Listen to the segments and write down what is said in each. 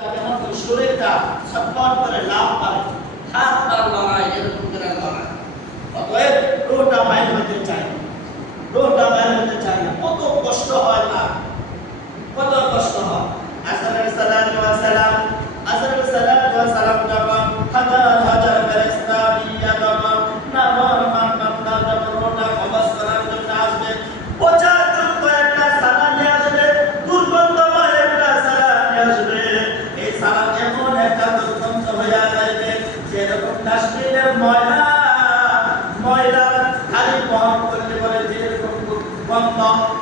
যেমন ওই শরীরটা ছটফট করে লাভ পারে, হাত পা লড়াই, এরকম করে লড়াই। অতএব রোটা বাইর হতে চাই না, রোটা বাইর হতে চাই না। কত কষ্ট হয় না, কত কষ্ট হয়। আসরের সালাতু ওয়াস সালাম, আসরের সালাতু ওয়াস সালাম যখন হাজার হাজার ফেরেশতা নিয়ে যখন নাফরমান বান্দা যখন রোটা কবজ করার জন্য আসবে, পঁচাত্তর একটা সালাম নিয়ে আসবে, দুর্গন্ধময় একটা সালাম নিয়ে আসবে। এই সালাম এমন একটা দুর্গন্ধ হয়ে যাবে যেরকম ডাস্টবিনের ময়লা ময়লা গাড়ি বহন করলে বলে যেরকম গন্ধ,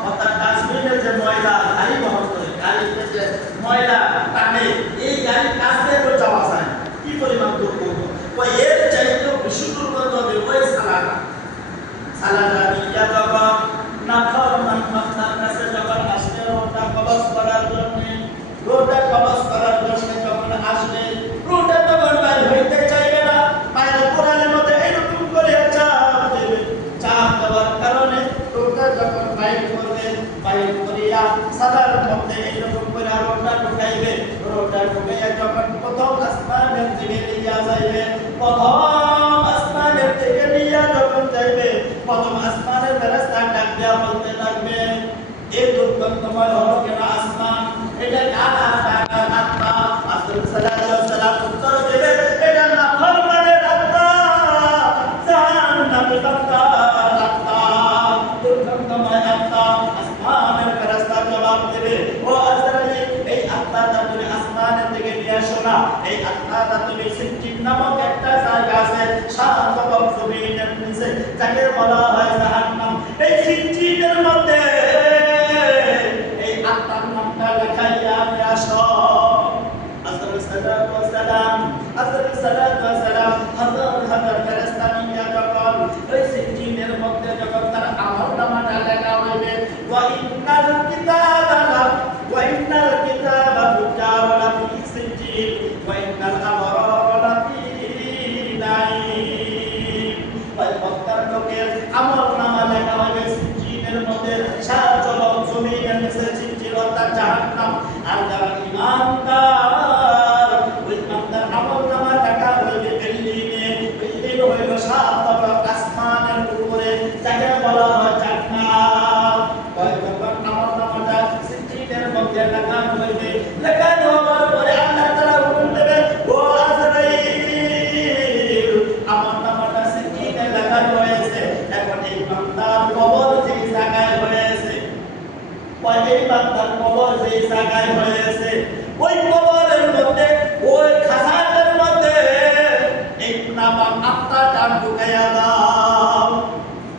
অর্থাৎ ডাস্টবিনের যে ময়লা গাড়ি বহন করে, গাড়িতে যে ময়লা টানে, এই গাড়ির কাছ থেকে যাওয়া যায় না, কি পরিমাণ দুর্গন্ধ। ওই এর চাইতে বেশি দুর্গন্ধ হবে ওই সালাটা। সালাটা নিয়ে যখন নাফরমান বান্দার কাছে যখন আসবে রোটা কবজ করার জন্য, রোটা কবজ করার জন্য যখন আসবে, রোটা তখন বাইরে হইতে চাইবে না। বাইরে কোরআনের মধ্যে এরকম করে চাপ দেবে, চাপ দেওয়ার কারণে রোটা যখন বাইরে করবে, বাইরে করিয়া সালার মধ্যে এরকম করে রোটা ঢুকাইবে, রোটা ঢুকাইয়া যখন প্রথম আসমানের দিকে নিয়ে যাইবে, প্রথম আসমানের দিকে নিয়ে যখন যাইবে, প্রথম আসমানের ফেরেশতা ডাক দেয়া বলতে লাগবে, এই দুর্গন্ধময় হলো কেন আসমান, এটা কাটা কাটা আত্মা। আসরের সালাতু ওয়াস সালাম উত্তর দেবে, এটা নাফরমানের আত্মা, জাহান্নামী বান্দার আত্মা, দুর্গন্ধময় আত্মা। আসমানের ফেরেশতা জবাব দেবে, ও আজরাইল, এই আত্মাটা তুমি আসমানের দিকে নিয়ে আসো না, এই আত্মাটা তুমি সিজ্জিন নামক একটা জায়গা আছে শান্ত জমিনের নিচে, যাকে বলা হয় জাহান্নাম, এই সিজ্জিনের মধ্যে এই আত্মার নামটা লেখাইয়া নিয়ে আসো। আসরের সালাতু ওয়াস সালাম, আসরের সালাতু ওয়াস সালাম হাজার হাজার ফেরেশতা নিয়ে যখন ওই সিজ্জিনের মধ্যে যখন তার আমলনামাটা লেখা হইবে, ওয়া ইন্নাল কিতাবা ফুজ্জারা ফি সিজ্জিন ওয়া ইন্নাল আবরারা লাফি নাঈম। ওই বক্তার লোকের আমলনামা লেখা হইবে সিজ্জিনের মধ্যে, সাত জমিনের নিচে সিজ্জিন অর্থাৎ জাহান্নাম। আর যারা ঈমানদার, ওই ঈমানদার আমলনামা লেখা হইবে বিল্লিনে, বিল্লিন হইল সাত আসমানের উপরে, যাকে বলা হয় জান্নাত। ওই যখন আমলনামাটা সিজ্জিনের মধ্যে লেখা হইবে, লেখা হওয়ার পরে আল্লাহ তাআলা হুকুম দেবেন, ও আজরাইল, আমলনামাটা সিজ্জিনে লেখা হয়েছে, এখন এই বান্দার কবর যেই জায়গায় হয়েছে, এই বান্দার কবর যেই জায়গায় হয়েছে, ওই কবরের মধ্যে, ওই খাসাটার মধ্যে এই নাপাক আত্মাটা ঢুকাইয়া দাও।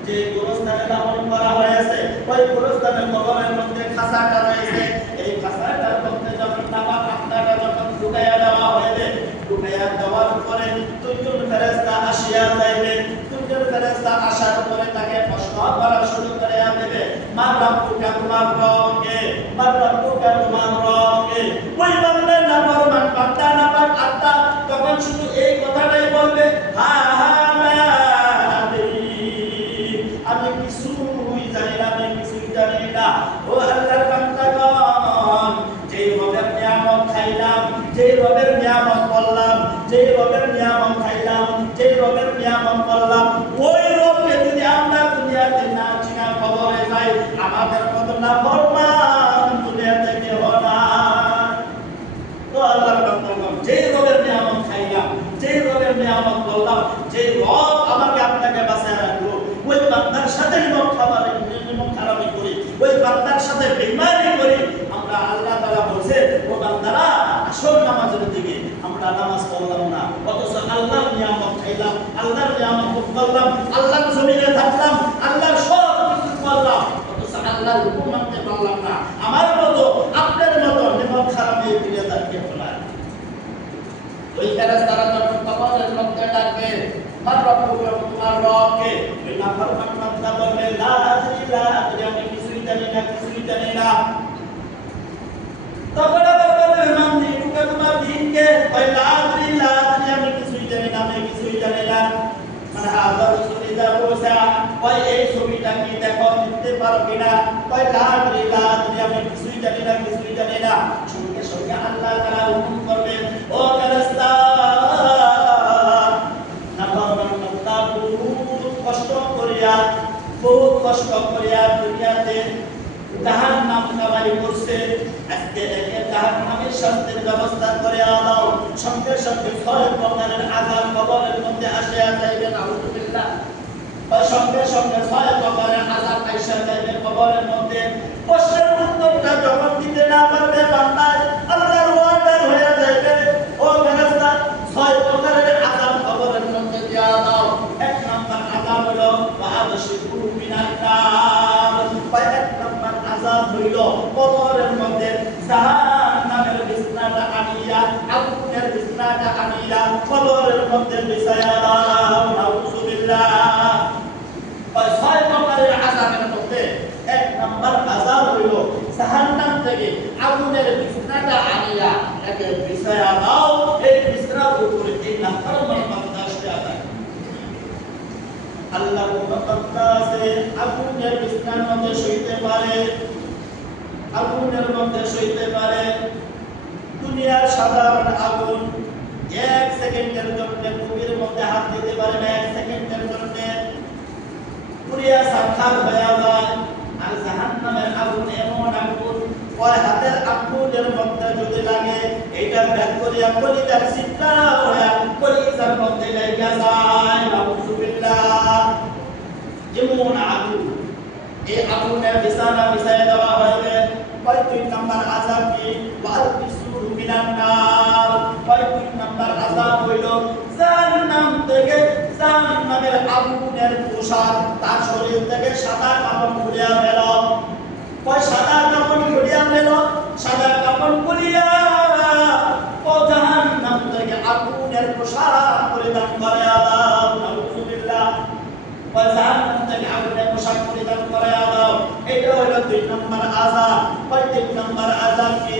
যে গোরস্থানে দাফন করা হয়েছে, ওই গোরস্থানের কবরের মধ্যে খাসাটা রয়েছে, এই খাসাটার মধ্যে যখন নাপাক আত্মাটা যখন ঢুকাইয়া দেওয়া হইবে, ঢুকাইয়া দেওয়ার পরে দুইজন ফেরেশতা আসিয়া যাইবে। দুইজন ফেরেশতা আসার পরে তাকে প্রশ্ন করা শুরু করে দেবে, মান রাব্বুকা, তোমার রব কে, মান রাব্বুকা, তোমার রব কে। ওই বান্দা নাফরমান বান্দা নাপাক আত্মা তখন শুধু এই কথাটাই বলবে, হা হা না আমি কিছুই জানি না, আমি কিছুই জানি না। ও আল্লাহর বান্দাগণ, যেই রবের নিয়ামত খাইলাম, যেই রবের নিয়ামত করলাম, যেই রবের নিয়ামত খাইলাম, যেই রবের নিয়ামত করলাম, ওই রবকে যদি আমরা দুনিয়াতে না চিনা, কবরে যাই, আমাদের মতো নাফরমান দুনিয়াতে কেউ না। তো আল্লাহর বান্দাগণ, যেই রবের নিয়ামত খাইলাম, যেই রবের নিয়ামত করলাম, যেই রব আমাকে আপনাকে বাঁচায় রাখলো, ওই বান্দার সাথে নিমক খারাপি করি, ওই বান্দার সাথে বেঈমানি করি, আমরা আল্লাহ তাআলা বলছে, ও বান্দারা আসল নামাজের দিকে আমরা নামাজ পড়লাম না, অথচ আল্লাহর নিয়ামত খাইলাম, আল্লাহর নিয়ামত ভোগ করলাম, আল্লাহর জমিনে থাকলাম, আল্লাহর সব কিছু করলাম, অথচ আল্লাহর হুকুম মানতে পারলাম না। আমার মতো, আপনার মতো নিমক খারাপি ফিরে থাকতে ফেলায়। ওই ফেরেশতারা যখন কবরের মধ্যে ডাকবে, মান রাব্বুকা, তোমার রব কে, ওই নাফরমান বান্দা বলবে, লা আদরি, লা আদরি, আমি কিছুই জানি না, কিছুই জানি না। তখন আবার বলবে, মান দীনুকা, তোমার দ্বীন কে, ওই লা আদরি, লা আদরি, আমি কিছুই জানি না, আমি কিছুই জানি না। মানে হাজার সুবিধা বসা, ওই এই ছবিটা কি দেখো, দেখতে পারো কিনা, ওই লা আদরি, লা আদরি, আমি কিছুই জানি না, কিছুই জানি না। সঙ্গে সঙ্গে আল্লাহ তাআলা হুকুম কষ্ট করিয়া দুনিয়াতে জাহান্নাম কামাই করছে, আজকে একে জাহান্নামের শাস্তির ব্যবস্থা করে দাও। সঙ্গে সঙ্গে 6 প্রকারের আযাব কবরের মধ্যে আসিয়া যাইবে, নাউযুবিল্লাহ। সঙ্গে সঙ্গে 6 প্রকারের আযাব আইসা যাইবে কবরের মধ্যে। প্রশ্নের উত্তরটা যখন দিতে না পারবে বান্দা, আল্লাহর ওয়ার্ডার হয়ে যাইবে, ও ফেরেশতা 6 প্রকারের আযাব কবরের মধ্যে দিয়া দাও। 1 নাম্বার আযাব হলো ওয়া'আবশিরু মিনান নার। 1 নাম্বার আযাব হইল কবরের মধ্যে জাহান্নামের বিছানাটা আনিয়া, আগুনের বিছানাটা আনিয়া কবরের মধ্যে বিছায়া দাও, নাউযুবিল্লাহ। 6 প্রকারের আযাবের মধ্যে 1 নাম্বার আযাব হইল জাহান্নাম থেকে আগুনের বিছানাটা আনিয়া একে বিছায়া দাও। এই বিছানার উপরে এই নাফরমান বান্দা শুয়ে থাকে। আল্লাহর বান্দা আছে আগুনের বিছানার মধ্যে শুইতে পারে, আগুনের মধ্যে শুইতে পারে। দুনিয়ার সাধারণ আগুন 1 সেকেন্ডের জন্য কুপির মধ্যে হাত দিতে পারে না, 1 সেকেন্ডের জন্য পুরিয়া সাক্ষাৎ হয়ে যায়। আর জাহান্নামের আগুন এমন আগুন, ওই হাতের আঙ্গুলের মধ্যে যদি লাগে, এইটা ব্যাক করিয়া কলিজার সিটটা হয়ে কলিজার মধ্যে লেগে যায়, নাউযুবিল্লাহ। এমন আগুন, এই আগুনের বিছানা বিছায় দেওয়া হইবে। 2 নাম্বার আযাব কি? ওয়া'আবশিরু মিনান নার। 2 নাম্বার আযাব হইল জাহান্নাম থেকে জাহান্নামের আগুনের পোশাক তার শরীর থেকে সাদা কাপড় খুলিয়া ফেল। সাদা কাপড় খুলিয়া ফেল, সাদা কাপড় খুলিয়া ও জাহান্নাম থেকে আগুনের পোশাক পরিধান করিয়া দাও, নাউযুবিল্লাহ। জাহান্নাম থেকে আগুনের পোশাক পরিধান করিয়া দাও। এটা হইল 2 নাম্বার আযাব। 3 নাম্বার আযাব কি?